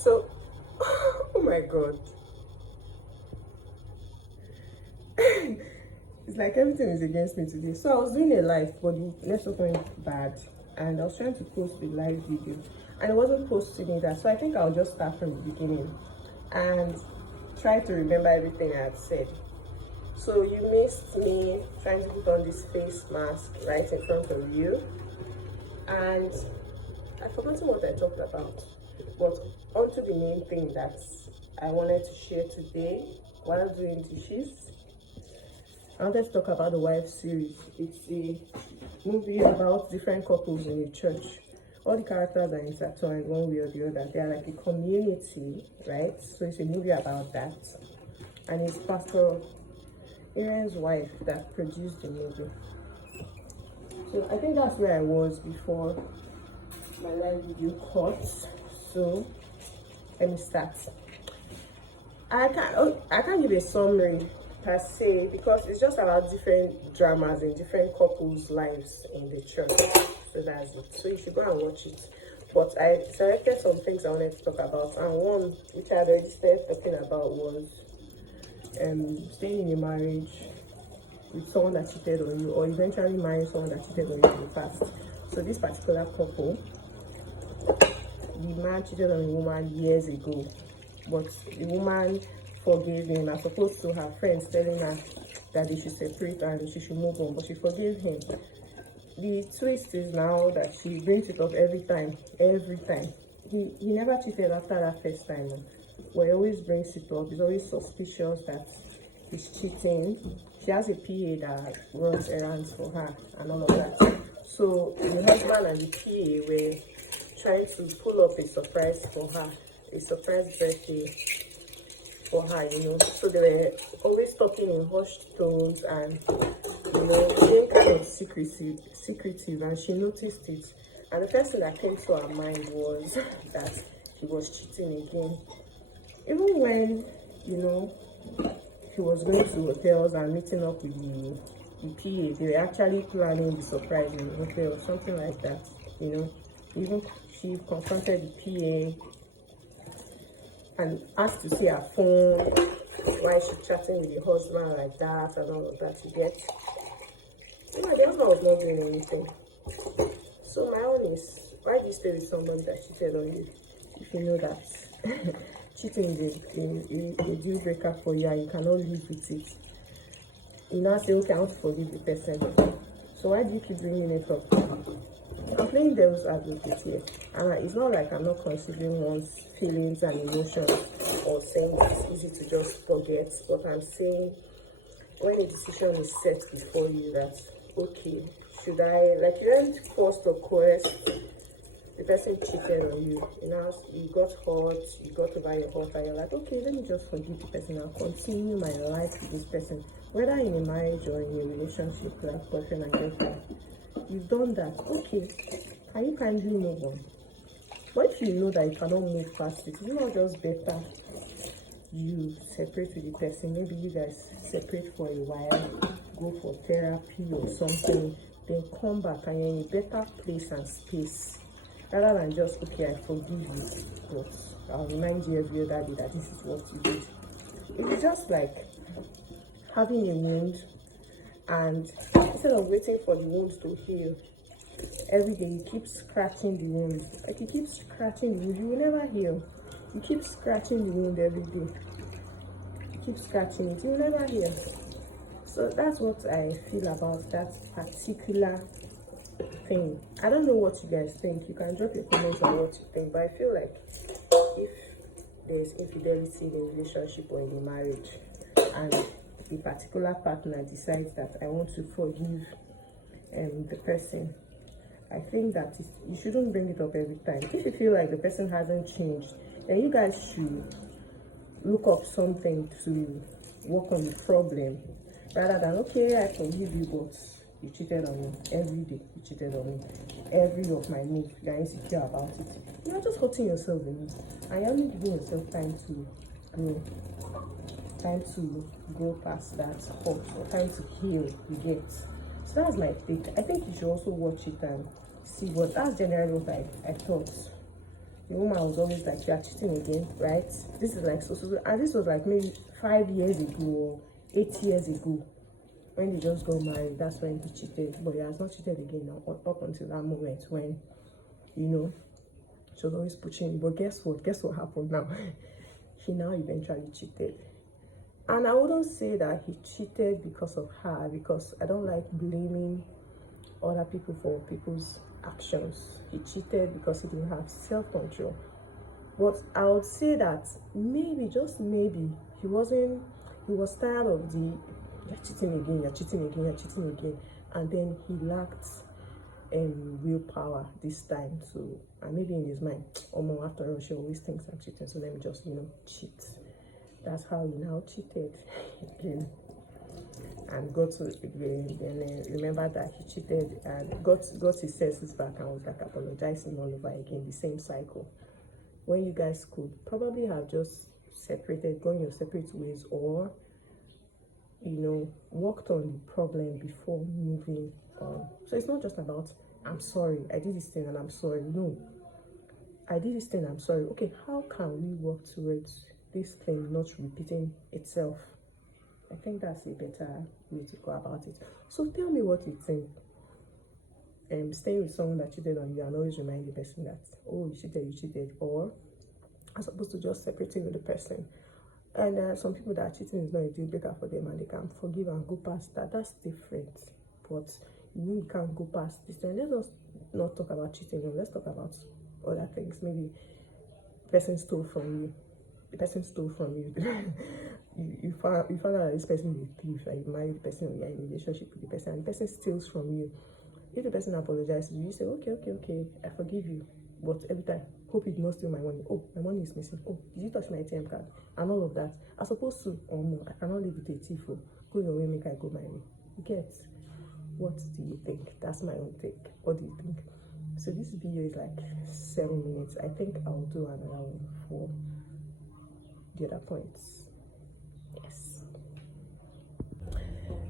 So, oh my god. It's like everything is against me today. So I was doing a live, but the network went bad, and I was trying to post the live video, and it wasn't posting either. So I think I'll just start from the beginning and try to remember everything I had said. So you missed me trying to put on this face mask right in front of you, and I've forgotten what I talked about. But onto the main thing that I wanted to share today while doing dishes. I wanted to talk about the Wife series. It's a movie about different couples in the church. All the characters are intertwined one way or the other. They are like a community, right? So it's a movie about that. And it's Pastor Aaron's wife that produced the movie. So I think that's where I was before my live video cut. So let me start. I can't give a summary per se because it's just about different dramas in different couples' lives in the church. So that's it. So you should go and watch it. But I selected some things I wanted to talk about, and one which I had already started talking about was staying in a marriage with someone that cheated on you, or eventually marrying someone that cheated on you in the past. So this particular couple, the man cheated on a woman years ago, but the woman forgave him. As opposed to her friends telling her that they should separate and she should move on, but she forgave him. The twist is now that she brings it up every time. He never cheated after that first time, but he always brings it up. He's always suspicious that he's cheating. She has a PA that runs errands for her and all of that. So the husband and the PA were trying to pull up a surprise for her, a surprise birthday for her, So they were always talking in hushed tones and, being kind of secretive, and she noticed it. And the first thing that came to her mind was that he was cheating again. Even when, he was going to hotels and meeting up with the PA, they were actually planning the surprise in the hotel or something like that, Even she confronted the PA and asked to see her phone, why is she chatting with the husband like that and all of that, you get? The husband was not doing anything. So my own is, why do you stay with somebody that cheated on you if you know that cheating is a deal breaker for you and you cannot live with it? You now say, okay, I want to forgive the person. So why do you keep bringing it up? I'm playing devil's advocate here, and it's not like I'm not considering one's feelings and emotions or saying it's easy to just forget, but I'm saying when a decision is set before you that, okay, should I, like, you weren't forced or coerced, the person cheated on you, you got hurt, you got over your hurt, and you're like, okay, let me just forgive the person and continue my life with this person, whether in a marriage or in a relationship like boyfriend and girlfriend. You've done that, okay, can you kindly move on? But if you know that you cannot move past it, it's not just better you separate with the person, maybe you guys separate for a while, go for therapy or something, then come back and you're in a better place and space, rather than just, okay, I forgive you, but I'll remind you every other day that this is what you did. It's just like having a wound, and instead of waiting for the wound to heal, every day you keep scratching the wound. Like you keep scratching the wound, you will never heal. You keep scratching the wound every day. You keep scratching it, you will never heal. So that's what I feel about that particular thing. I don't know what you guys think. You can drop your comments on what you think, but I feel like if there's infidelity in a relationship or in a marriage, and the particular partner decides that I want to forgive the person, I think that you shouldn't bring it up every time. If you feel like the person hasn't changed, then you guys should look up something to work on the problem, rather than, okay, I forgive you, but you cheated on me every day. You cheated on me every of my move. You're insecure about it. You're just hurting yourself, and you're only giving yourself time to grow. Time to grow past that hurt, or time to heal, you get. So that's my take. I think you should also watch it and see what, that's generally what I thought the woman was always like, you are cheating again, right? This is like so, and this was like maybe 5 years ago or 8 years ago when they just got married. That's when he cheated, but he has not cheated again now, up until that moment when, you know, she was always pushing. But guess what? Guess what happened now? He now eventually cheated. And I wouldn't say that he cheated because of her, because I don't like blaming other people for people's actions. He cheated because he didn't have self-control. But I would say that maybe, just maybe, he was tired of the you're cheating again, you're cheating again, you're cheating again. And then he lacked willpower this time. So, and maybe in his mind, oh no, after all, she always thinks I'm cheating, so let me just, cheat. That's how he now cheated again. And got to then remember that he cheated and got his senses back and was like apologizing all over again, the same cycle. When you guys could probably have just separated, gone your separate ways, or worked on the problem before moving on. So it's not just about, I'm sorry, I did this thing and I'm sorry. No, I did this thing, I'm sorry. Okay, how can we work towards this thing not repeating itself? I think that's a better way to go about it. So tell me what you think. Staying with someone that cheated on you and always remind the person that, oh, you cheated, or I'm supposed to just separate with the person. And there are some people that cheating is not a deal breaker for them and they can forgive and go past that. That's different. But you can't go past this. And let's not talk about cheating. Let's talk about other things. Maybe the person stole from you. You found out that this person is a thief, and you marry the person, or you're in a relationship with the person, and the person steals from you. If the person apologizes, you say, okay, I forgive you. But every time, hope you did not steal my money. Oh, my money is missing. Oh, did you touch my ATM card? And all of that. As opposed to, oh no, I cannot live with a thief. Oh, go your way, make I go my way. You get? What do you think? That's my own take. What do you think? So this video is like 7 minutes. I think I'll do another one for the other points. Yes.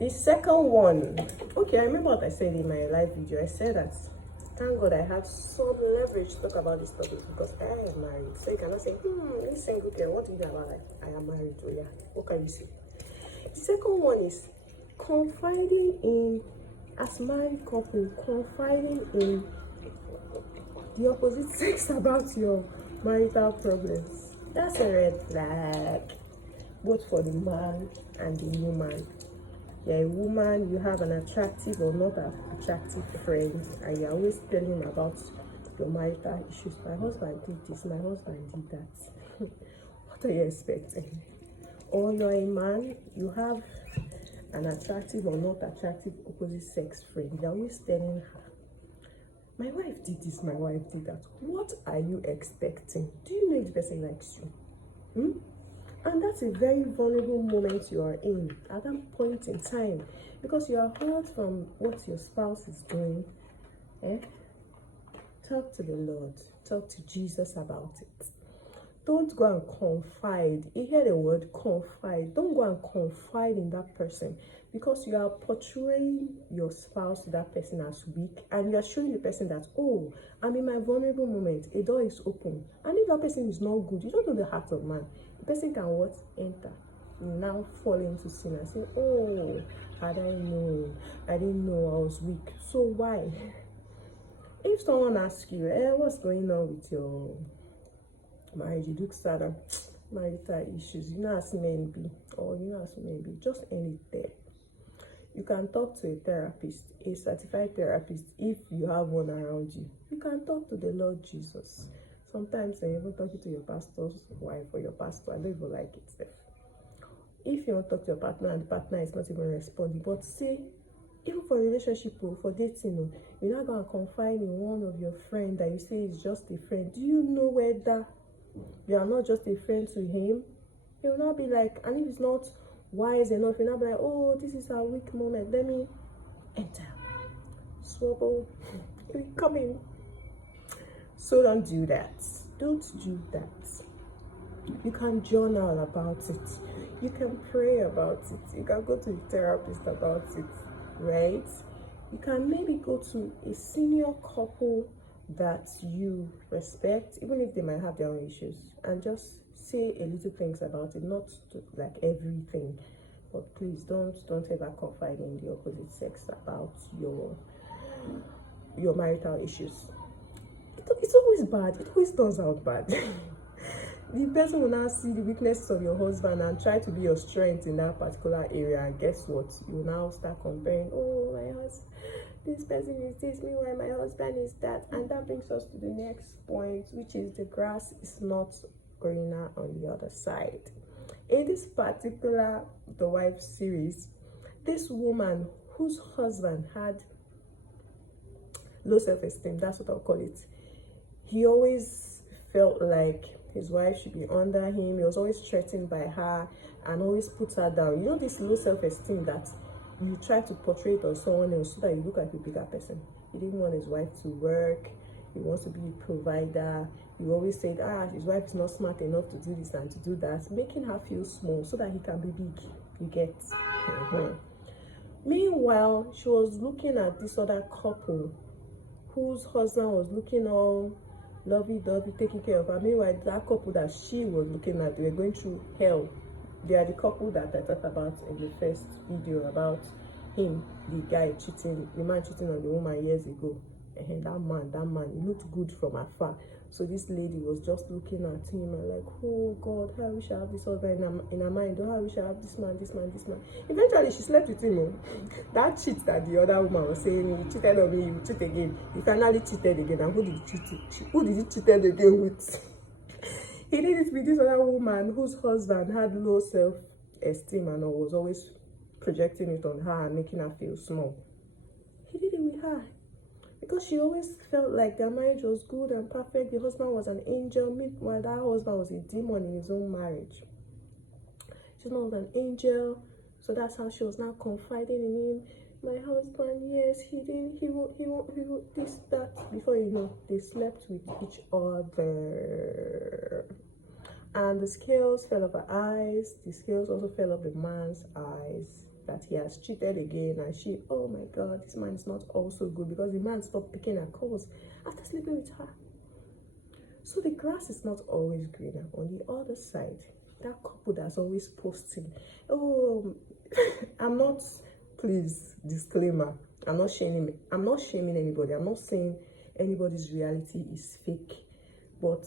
The second one. Okay, I remember what I said in my live video. I said that thank God I had some leverage to talk about this topic because I am married. So you cannot say, this single girl, what do you know about life? I am married. Oh yeah, what can you say? The second one is confiding in, as married couple, confiding in the opposite sex about your marital problems. That's a red flag, both for the man and the woman. You're a woman, you have an attractive or not an attractive friend, and you're always telling him about your marital issues. My husband did this, my husband did that. What are you expecting? Or you're a man, you have an attractive or not attractive opposite sex friend. You're always telling her, my wife did this, my wife did that. What are you expecting? Do you know if the person likes you? And that's a very vulnerable moment you are in at that point in time, because you are hurt from what your spouse is doing. Talk to the Lord. Talk to Jesus about it. Don't go and confide. You hear the word confide. Don't go and confide in that person, because you are portraying your spouse to that person as weak, and you are showing the person that, oh, I'm in my vulnerable moment. A door is open. And if that person is not good, you don't know the heart of man. The person can what? Enter. Now fall into sin and say, oh, had I known, I didn't know I was weak. So why? If someone asks you, what's going on with your marriage, you look sad and marital issues, as men be, or as men be, just end it there. You can talk to a therapist, a certified therapist, if you have one around you. You can talk to the Lord Jesus. Sometimes you're even talking to your pastor's wife or your pastor. I don't even like it. If you want to talk to your partner and the partner is not even responding, but say, even for a relationship or for dating, you're not going to confide in one of your friends that you say is just a friend. Do you know whether you are not just a friend to him? He will not be like, and if it's not wise enough, you'll not be like, oh, this is our weak moment, let me enter. Swabble, come in. So don't do that. Don't do that. You can journal about it. You can pray about it. You can go to a therapist about it, right? You can maybe go to a senior couple that you respect, even if they might have their own issues, and just say a little things about it, not like everything. But please don't ever confide in the opposite sex about your marital issues. It's always bad. It always turns out bad. The person will now see the weaknesses of your husband and try to be your strength in that particular area, and guess what? You will now start comparing, oh, my husband, this person is this, meanwhile my husband is that. And that brings us to the next point, which is the grass is not greener on the other side. In this particular The Wife series, this woman whose husband had low self-esteem, that's what I'll call it, he always felt like his wife should be under him. He was always threatened by her and always puts her down. You know, this low self-esteem that you try to portray it on someone else so that you look like a bigger person. He didn't want his wife to work. He wants to be a provider. He always said, his wife is not smart enough to do this and to do that, making her feel small so that he can be big. You get? Meanwhile, she was looking at this other couple whose husband was looking all lovey-dovey, taking care of her. Meanwhile, that couple that she was looking at, they were going through hell. They are the couple that I talked about in the first video about him, the guy cheating, the man cheating on the woman years ago. And that man, he looked good from afar. So this lady was just looking at him and like, oh God, how I wish I have this husband in her mind. Oh, how I wish I have this man. Eventually, she slept with him. That cheat that the other woman was saying, you cheated on me, you cheat again. He finally cheated again. And who did he cheat again with? He did it with this other woman whose husband had low self-esteem and was always projecting it on her and making her feel small. He did it with her because she always felt like their marriage was good and perfect. The husband was an angel. Meanwhile, that husband was a demon in his own marriage. She's not an angel, so that's how she was now confiding in him. My husband, yes, he won't this, that. Before you know, they slept with each other. And the scales fell off her eyes. The scales also fell off the man's eyes, that he has cheated again. And she, oh my God, this man is not also good, because the man stopped picking her calls after sleeping with her. So the grass is not always greener on the other side. That couple that's always posting, oh, I'm not, please, disclaimer, I'm not shaming anybody. I'm not saying anybody's reality is fake, but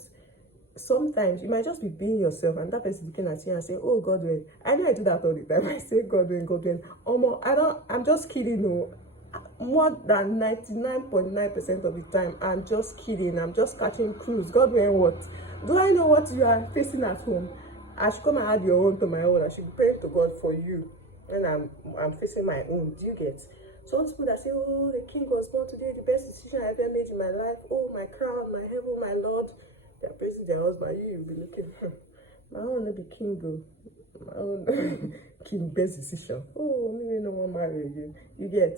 sometimes you might just be being yourself and that person looking at you and say, oh, Godwin. I know I do that all the time. I say Godwin. I'm just kidding. No, more than 99.9% of the time, I'm just kidding. I'm just catching clues. Godwin, what? Do I know what you are facing at home? I should come and add your own to my own. I should be praying to God for you when I'm facing my own. Do you get? So those people that say, oh, the king was born today, the best decision I ever made in my life. Oh, my crown, my heaven, my Lord. They're praising their husband. You'll be looking, I don't want to be king, though. My own king, best decision. Oh, maybe no one marry again. You get?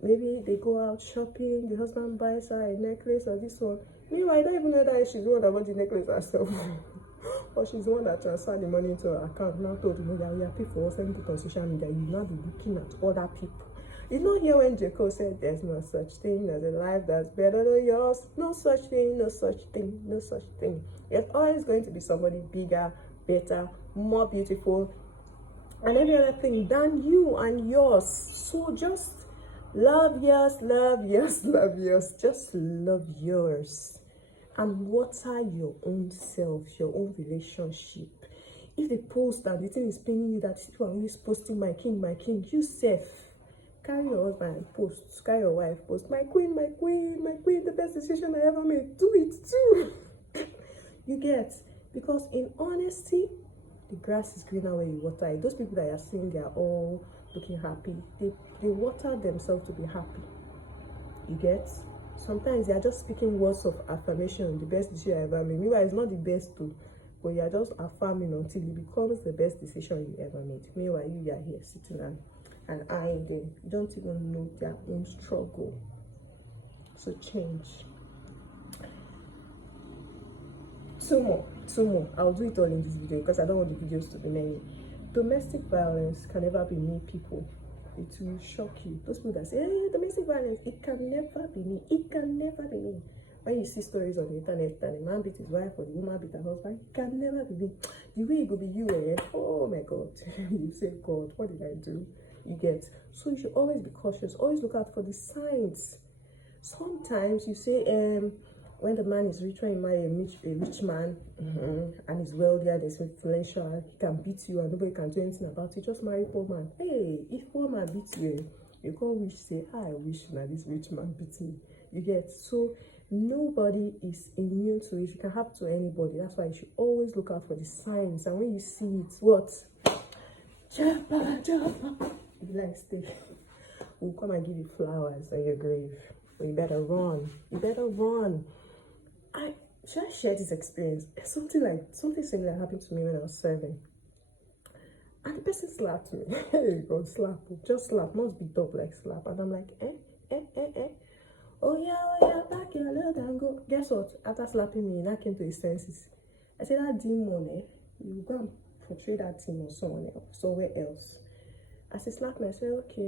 Maybe they go out shopping, the husband buys her a necklace or this one. Meanwhile, I don't even know that she's the one that bought the necklace herself. Or she's the one that transferred the money into her account. Now told you that we are paid for us, send it on social media. You will not be looking at other people. You know, here when Jacob said there's no such thing as a life that's better than yours. No such thing, no such thing, no such thing. There's always going to be somebody bigger, better, more beautiful, and every other thing than you and yours. So just love yours, love yours, love yours. Just love yours. And water your own self, your own relationship. If they post and the thing is paining you that people are always posting my king, you self. Carry your husband and post. Carry your wife, post. My queen, my queen, my queen, the best decision I ever made. Do it too. You get? Because in honesty, the grass is greener when you water it. Those people that you're seeing, they are all looking happy. They water themselves to be happy. You get? Sometimes they are just speaking words of affirmation. The best decision I ever made. Meanwhile, it's not the best too. But you are just affirming until it becomes the best decision you ever made. Meanwhile, you are here sitting and eyeing them. You don't even know their own struggle. So change. Two more. I'll do it all in this video because I don't want the videos to be many. Domestic violence can never be me, people. It will shock you. Those people that say, hey, domestic violence, it can never be me. It can never be me. when you see stories on the internet that a man beat his wife or the woman beat her husband, it can never be me. The way it could be you, oh my God. You say, God, what did I do? You get. So you should always be cautious. Always look out for the signs. Sometimes you say, when the man is rich, when you marry a rich man, and he's wealthy and is influential, he can beat you and nobody can do anything about it. Just marry poor man. Hey, if poor man beats you, you can't wish, say, I wish that this rich man beats me. You get. So nobody is immune to it. It can happen to anybody. That's why you should always look out for the signs. And when you see it, what? Jabba, jabba. You like stay. We'll come and give you flowers on your grave. But you better run. You better run. Should I share this experience? Something similar happened to me when I was serving. And the person slapped me. God, slap. Just slap. Not beat up, like slap. And I'm like, Oh yeah, back here, let them go. Guess what? After slapping me, I came to his senses. I said, that demon, you go and portray that demon somewhere else. As he slapped me, I said, okay.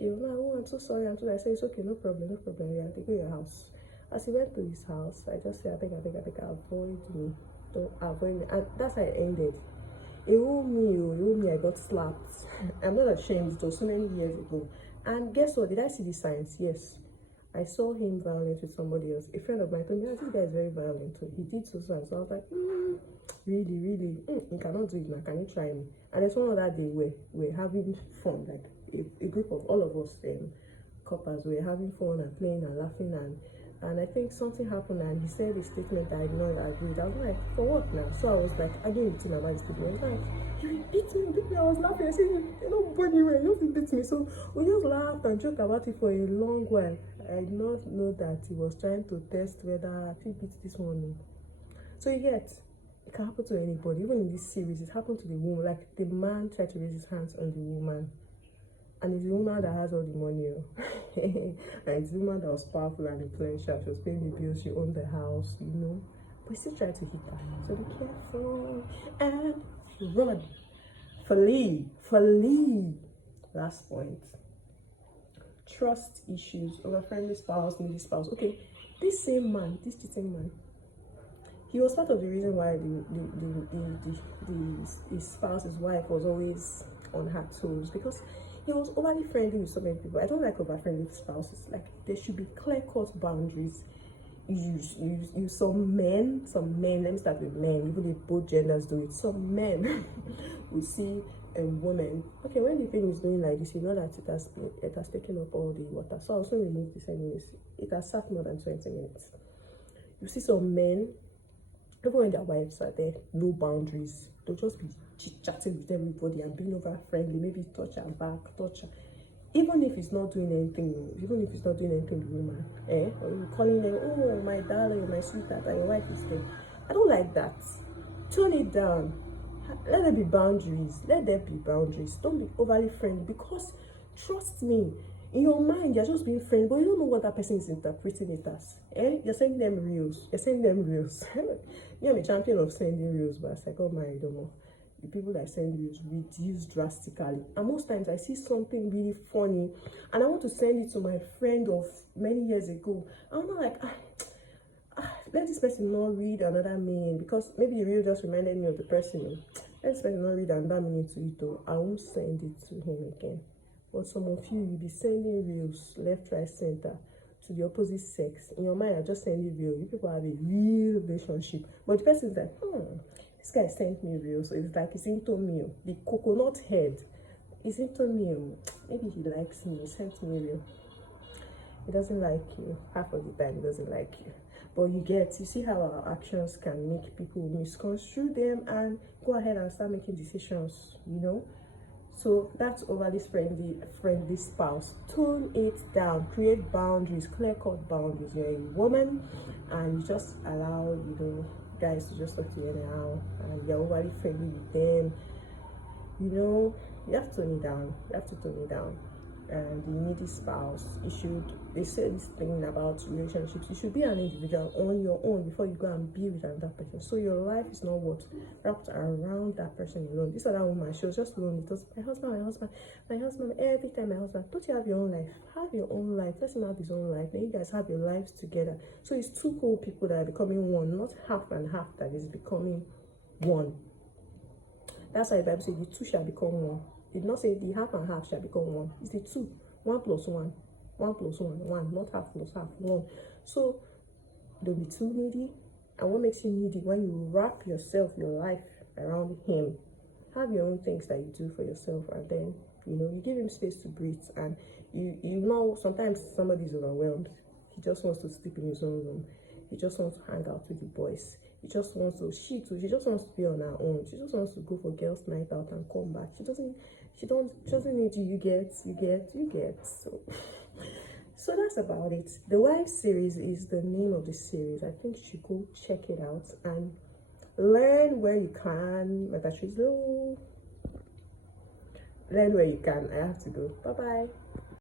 No, I'm so sorry. I said, it's okay, no problem. Yeah, they go to your house. As he went to his house, I just said, I beg, avoid me. Don't avoid me. And that's how it ended. It owed me, I got slapped. I'm not ashamed, it was so many years ago. And guess what? Did I see the signs? Yes. I saw him violent with somebody else. A friend of mine told me, this guy is very violent. He did so. So I was like, really? You cannot do it now. Can you try me? And there's one other day we're having fun, like a group of all of us couples. We're having fun and playing and laughing and I think something happened and he said a statement that I did not agree with. I was like, for what now? So I was like, arguing with him about his statement. I was like, you beat me. I was laughing. I said, you don't body way, you don't beat me. So we just laughed and joked about it for a long while. I did not know that he was trying to test whether I could beat this one. So you get, it can happen to anybody. Even in this series, it happened to the woman. Like the man tried to raise his hands on the woman. And it's the woman that has all the money. And it's the woman that was powerful and influential. She was paying the bills, she owned the house, But he still tried to hit her. So be careful and run. Flee. Last point. Trust issues over friendly spouse, needy spouse. Okay, this cheating man, he was part of the reason why his spouse's wife was always on her toes, because he was overly friendly with so many people. I don't like over friendly spouses. Like, there should be clear-cut boundaries. Some men, let me start with men, even if both genders do it, some men will see a woman, okay, when the thing is doing like this, you know that it has taken up all the water. So I also remove this anyways. It has sat more than 20 minutes. You see some men, even when their wives are there, no boundaries. They'll just be chit-chatting with everybody and being over friendly, maybe touch her back, touch her. Even if he's not doing anything with the woman, or you're calling them, oh, my darling, my sweetheart, and your wife is there. I don't like that. Tone it down. Let there be boundaries. Don't be overly friendly, because trust me, in your mind, you're just being friendly, but you don't know what that person is interpreting it as. You're sending them reels. Me, I'm a champion of sending reels, but as I got married, I don't know. The people that send reels reduce drastically. And most times I see something really funny and I want to send it to my friend of many years ago. I'm not like, let this person not read another meaning, because maybe the reel just reminded me of the person. Let this person not read another meaning to it, though. I won't send it to him again. But some of you'll be sending reels left, right, center to the opposite sex. In your mind, I just send you reels. You people have a real relationship. But the person is like, this guy sent me reels. So it's like he's into me. The coconut head is into me. Maybe he likes me. He sent me reel. He doesn't like you. Half of the time, he doesn't like you. But you see how our actions can make people misconstrue them and go ahead and start making decisions, So that's overly friendly spouse. Tone it down. Create boundaries, clear-cut boundaries. You're a woman and you just allow, guys to just talk to you anyhow, and you're overly friendly with them. You have to tone it down. and the needy spouse. They say this thing about relationships, you should be an individual on your own before you go and be with another person. So your life is not what wrapped around that person alone. This other woman, she was just lonely. It was my husband, every time my husband. Don't you have your own life? Have your own life. Let him have his own life. Then you guys have your lives together. So it's two whole people that are becoming one, not half and half that is becoming one. That's why the Bible says the two shall become one. It did not say the half and half shall become one. It's the two. 1 plus 1. 1 plus 1. 1. Not half plus half. 1. So don't be too needy. And what makes you needy? When you wrap yourself, your life around him. Have your own things that you do for yourself, and then you give him space to breathe. And you know sometimes somebody's overwhelmed. He just wants to sleep in his own room. He just wants to hang out with the boys. She just wants to be on her own. She just wants to go for girls' night out and come back. She doesn't need you. You get. So that's about it. The Wife series is the name of the series. I think you should go check it out and learn where you can. My battery's low. Learn where you can. I have to go. Bye bye.